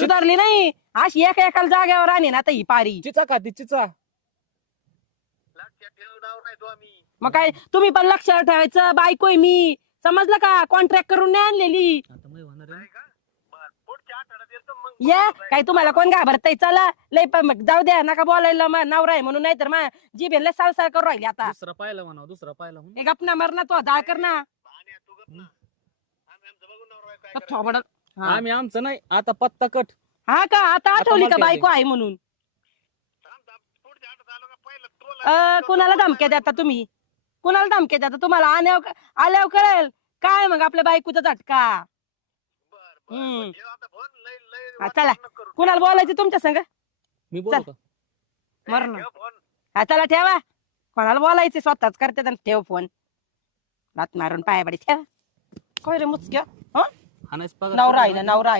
सुधारली नाही, अशी एका एकाला जागेवर राहणे ना आता ही पारी. चिचा खाती चिचा. मग काय तुम्ही पण लक्ष ठेवायचं, बायकोय मी, समजलं का? कॉन्ट्रॅक्ट करून नाही आणलेली. या काय तुम्हाला कोण घाबरतय? चला लय जाऊ द्या, नका बोलायला. नवरा आहे म्हणून, नाही तर मा जी भेल साळसाळ करू राहिली आता. दुसरा पाहिला म्हणा, दुसरा पाहिला म्हणून. एक गपना मर ना, तो जाळ कर ना. थोबड. आम्ही आमचं नाही, आता पत्ता कट. हा का? आता आठवली का मला बायको आहे म्हणून? कुणाला धमक्या देता तुम्ही? कुणाला धमक्या देता? तुम्हाला आल्यावर कळेल काय मग आपल्या बायकोचा झटका. चला, कुणाला बोलायचं तुमच्या संग? मी बोलू का? मर ना. हा चला ठेवा. कोणाला बोलायचे? स्वतःच करते आणि ठेव फोन. लात मारून पायाबडी ठेवा. काय रे मुचक्या? हाणायचं पगार नवरा आहे ना, नवरा आहे.